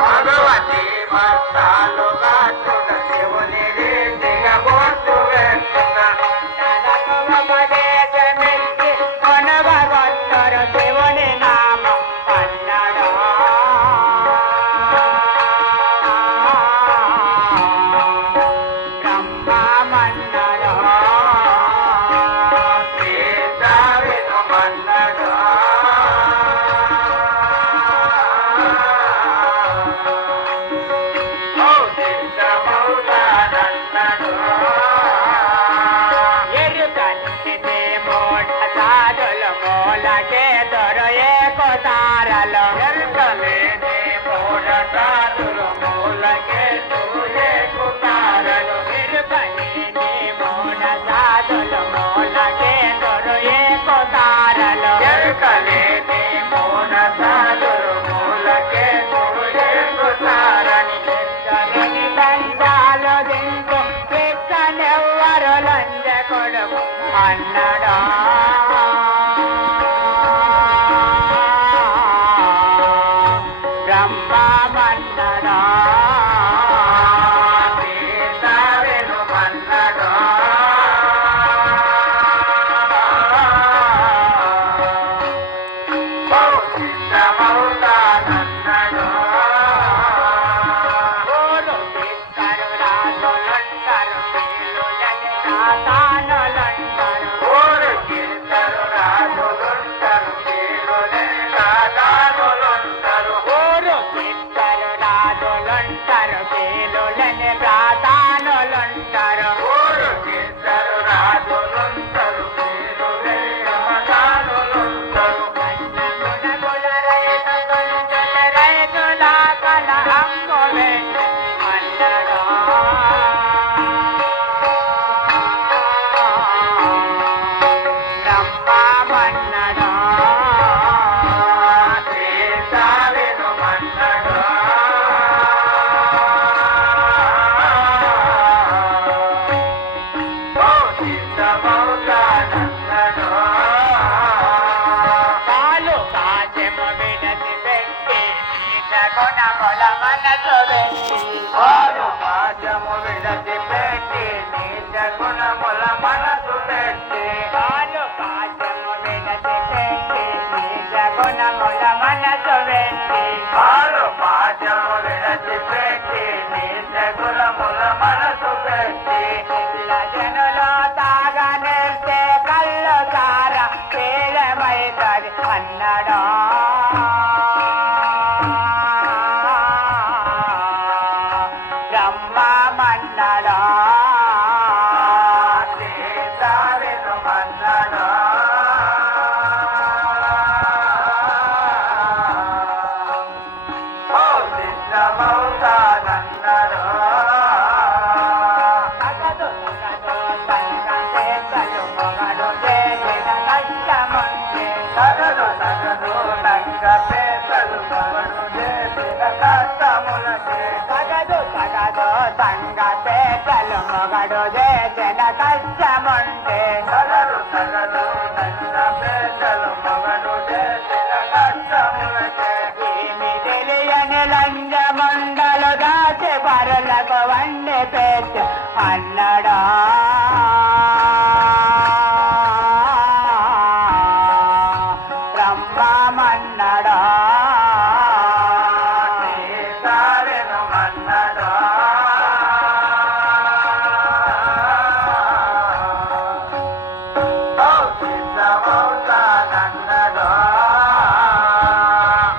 భగవతి మస్తాలు గాటుక శివుని రీతిగా బొట్టు వెంటుక ఉపదేశమిచ్చి కొనవగొట్టరు శివుని నామ అన్నడా బ్రహ్మమన్నడా సీత వినుమన్నడా తారలో ఎరుకలేని మూఢతారులు మూలకే దూరేకు తారలు ఎరుకలేని మూఢతారులు మూలకే దొరయేకు తారలు ఎరుకలేని మూఢతారులు మూలకే దొరయేకు తారని ఎరుకలేని దండాలు దింపు ఎక్కనెవ్వరు లంజ కొడుకు అన్నడా అన్నడా బ్రహ్మమన్నడా మొగడు చేసిన కష్టముంటే తగలు తగలు నన్న పేదలు మొగడు చేసిన కష్టములకే ఏమి తెలియని లంజమండలు దాచి పరులకు వండి పెట్టి అన్నడా బ్రహ్మమన్నడా సీతారెను మన్నడా సిద్ధమవుతానన్నడా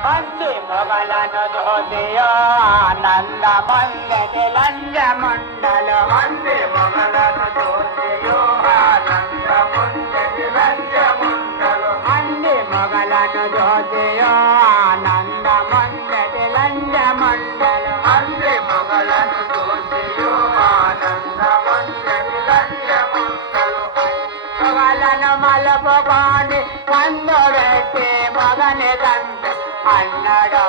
మంచి మొగలను దోసియో ఆనంద మల్లెటి లంజమండలు మంది మొగలను చూసియో ఆనందముండెని లంజముండలు అన్ని మొగలను దోసియో ఆనంద మల్లెటి లంజమండలు మంది మొగలను చూసియో ఆనందముండెని లంజముండలు మొగలను మలుపుకొని కందు పెట్టి మొగని తండ్రి అన్నడా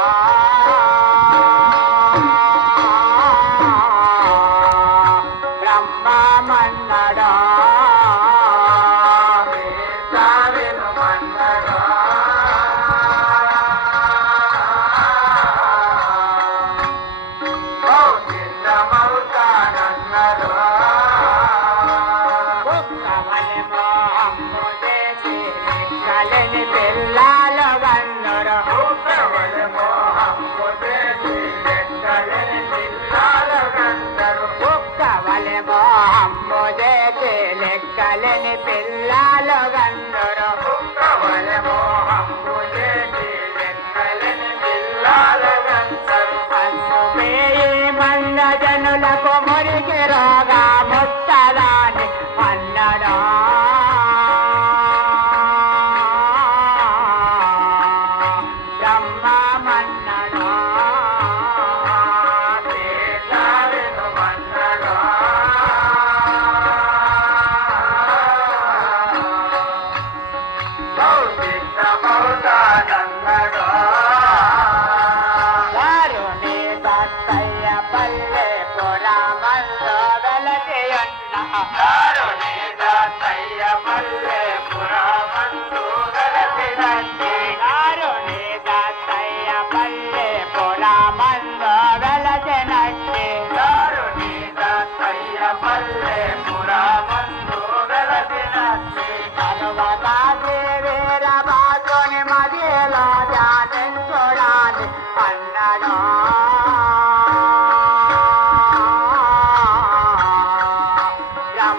బ్రహ్మమన్నడా సీతారెను మన్నడా సిద్ధమవుతానన్నడా కుక్కవలి మోహము చేసి కలిని పిల్లలు గందురు కుక్కవలి మోహము చేసి లెక్కలేని పిల్లలు గందురు అందుకేయి మంద జనులకు మురికి రోగా ముట్టదాని అన్నడా బ్రహ్మమన్నడా వారుని దత్తయ్య పల్లె పురామల్లో వెలసియున్న వారుని దత్తయ్య పల్లె పురామల్లో వెలసినట్టి కలువతాది వీరబాసుని మదిలో ధ్యానించుడాని అన్నడా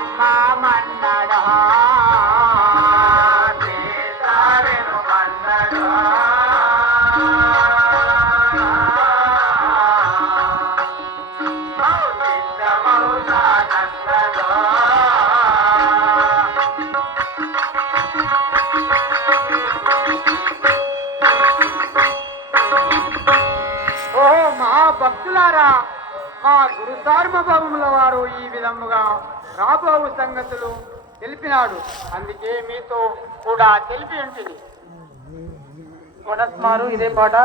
బ్రహ్మమన్నడా ఓ మహాభక్తులారా, మా గురు సార్వభౌముల వారు ఈ విధముగా రాబోవు సంగతులు తెలిపినాడు. అందుకే మీతో కూడా తెలిపి ఉంటుంది. మొదస్మారు ఇదే పాట.